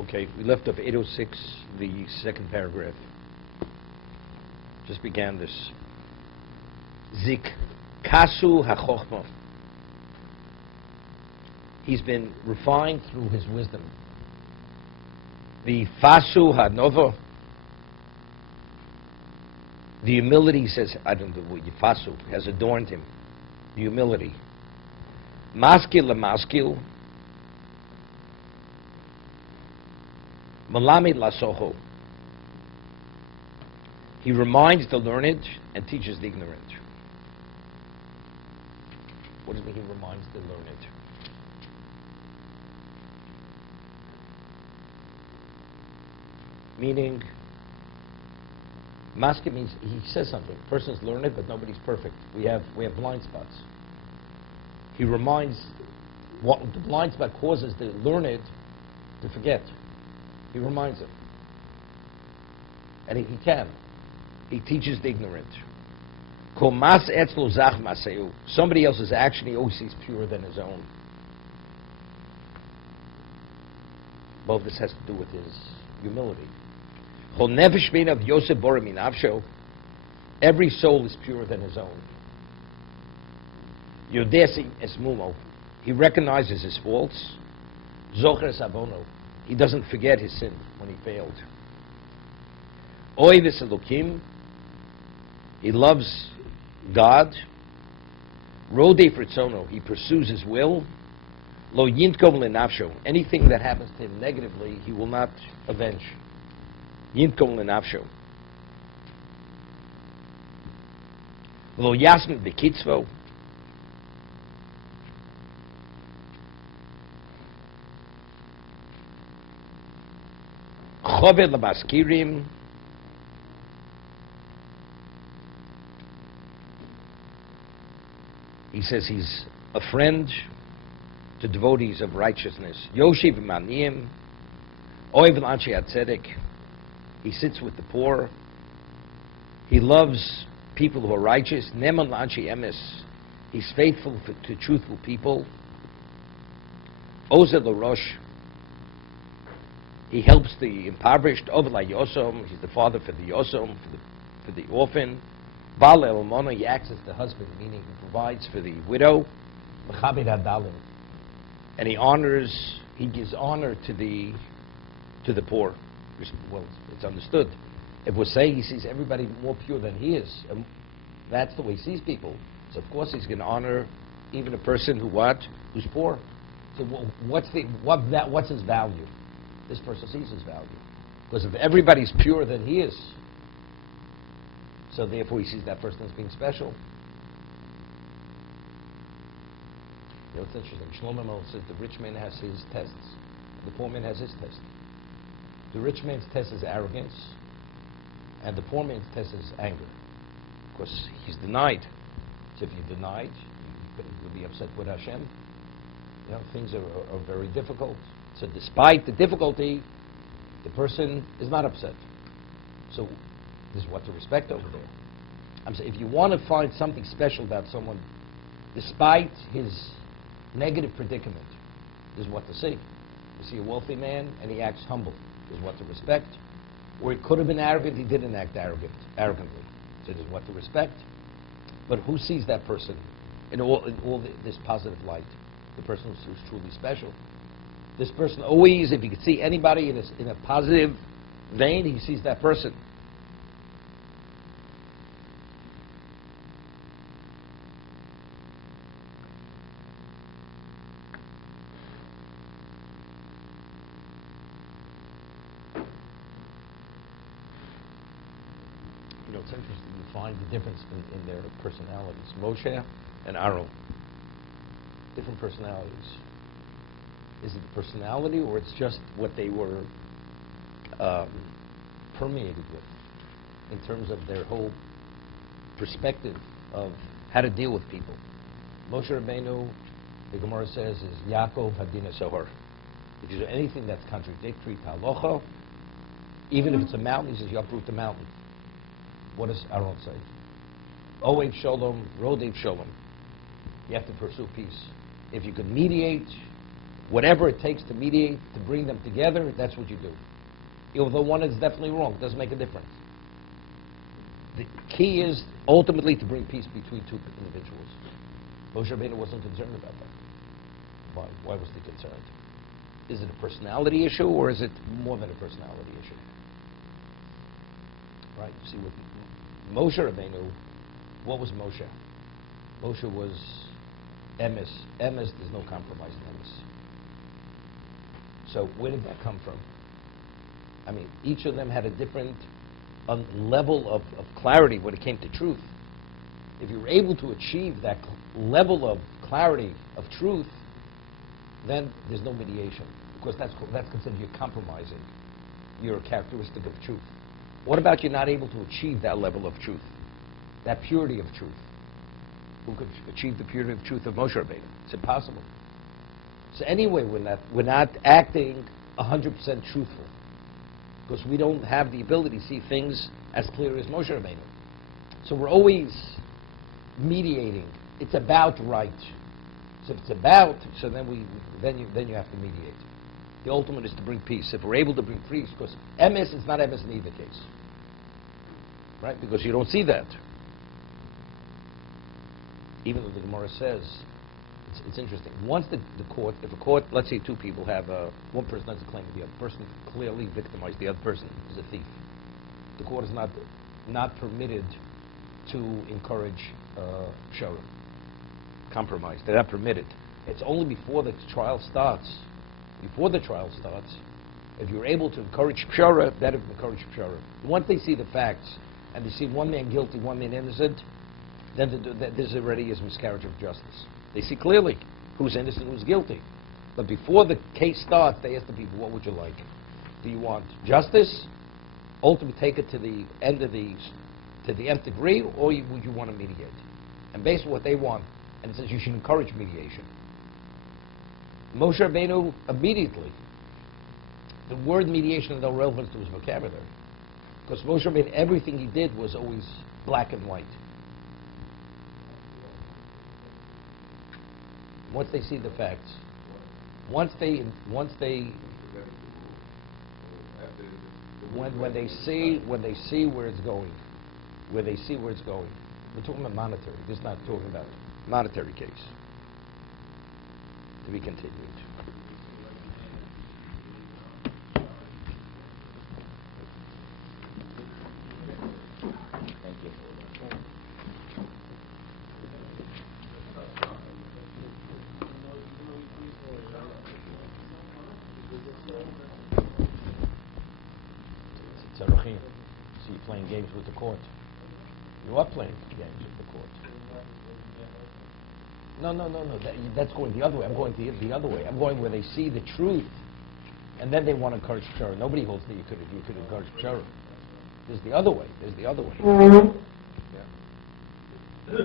Okay, we left off 806, the second paragraph. Just began this. Zik kasu hachochma. He's been refined through his wisdom. The fasu hanova. The humility, says, I don't know what fasu has adorned him. The humility. Maskil lamaskil. Malamid lasoho. He reminds the learned and teaches the ignorant. What does it mean he reminds the learned? Meaning, maskil means he says something. The person is learned, but nobody's perfect. We have blind spots. He reminds what the blind spot causes the learned to forget. He reminds them. And he can. He teaches the ignorant. Somebody else's action he always sees purer than his own. Both of this has to do with his humility. Every soul is purer than his own. He recognizes his faults. He doesn't forget his sin when he failed. He loves God. He pursues his will. Anything that happens to him negatively, he will not avenge. Yinkom lenafsho. Lo yasmin bekitzvo. Chovot HaLevavos. He says he's a friend to devotees of righteousness. Yoshiv Maniyim, Oiv L'Anshei HaTzedek. He sits with the poor. He loves people who are righteous. Neman L'Anshei Emes. He's faithful to truthful people. Ozer L'Rosh. He helps the impoverished. Ovel HaYosom. He's the father for the Yosom, for the orphan. Bal El-Mona. He acts as the husband, meaning he provides for the widow. M'chabed Hadalim. And he gives honor to the poor. Well, it's understood. If we're saying he sees everybody more pure than he is, and that's the way he sees people. So of course he's going to honor even a person who's poor. So what's his value? This person sees his value. Because if everybody's purer than he is, so therefore he sees that person as being special. You know, it's interesting. Shlomo Melech says the rich man has his tests. The poor man has his test. The rich man's test is arrogance, and the poor man's test is anger. Of course, he's denied. So if you're denied, you'll be upset with Hashem. You know, things are very difficult. So despite the difficulty, the person is not upset. So this is what to respect over there. I'm saying if you want to find something special about someone, despite his negative predicament, is what to see. You see a wealthy man and he acts humble, is what to respect. Or he could have been arrogant, he didn't act arrogantly. So this is what to respect. But who sees that person in all this positive light? The person who's truly special. This person always, if you could see anybody in a positive vein, he sees that person. You know, it's interesting to find the difference in their personalities. Moshe and Aaron. Different personalities. Is it the personality, or it's just what they were permeated with in terms of their whole perspective of how to deal with people? Moshe Rabbeinu, the Gemara says, is Yaakov Hadina Sohar. If you do anything that's contradictory to halacha, even if it's a mountain, he says, you uproot the mountain. What does Aaron say? Oev Shalom, Rodev Shalom. You have to pursue peace. If you could mediate Whatever it takes to mediate, to bring them together, that's what you do. Although one is definitely wrong, it doesn't make a difference. The key is ultimately to bring peace between two individuals. Moshe Rabbeinu wasn't concerned about that. Why? Why was he concerned? Is it a personality issue, or is it more than a personality issue? Right? You see, with Moshe Rabbeinu, what was Moshe? Moshe was emes. Emes, there's no compromise in emes. So where did that come from? I mean, each of them had a different level of clarity when it came to truth. If you were able to achieve that level of clarity of truth, then there's no mediation, because that's considered you're compromising your characteristic of truth. What about you're not able to achieve that level of truth, that purity of truth? Who could achieve the purity of truth of Moshe Rabbeinu? It's impossible. So anyway, we're not acting 100% truthful, because we don't have the ability to see things as clear as Moshe Rabbeinu. So we're always mediating. It's about right. So if it's about, so then you have to mediate. The ultimate is to bring peace. If we're able to bring peace, because emes is not emes in either case, right? Because you don't see that. Even though the Gemara says, it's interesting. Once the court, if a court, let's say two people have, one person has a claim to the other person clearly victimized the other person is a thief. The court is not permitted to encourage pshara, compromise. They're not permitted. It's only before the trial starts. Before the trial starts, if you're able to encourage pshara, better encourage pshara. Once they see the facts and they see one man guilty, one man innocent, then this already is miscarriage of justice. They see clearly who's innocent, who's guilty. But before the case starts, they ask the people, what would you like? Do you want justice? Ultimately take it to the end of to the nth degree, or would you want to mediate? And based on what they want, and it says you should encourage mediation. Moshe Rabbeinu immediately, the word mediation had no relevance to his vocabulary, because Moshe Rabbeinu, everything he did was always black and white. Once they see the facts, when they see where it's going, we're talking about monetary. This is not talking about monetary case. To be continued. Thank you. It's Tzarachim. So you're playing games with the court. You are playing games with the court. No. That's going the other way. I'm going the other way. I'm going where they see the truth, and then they want to encourage pshara. Nobody holds that you could encourage pshara. There's the other way. Yeah.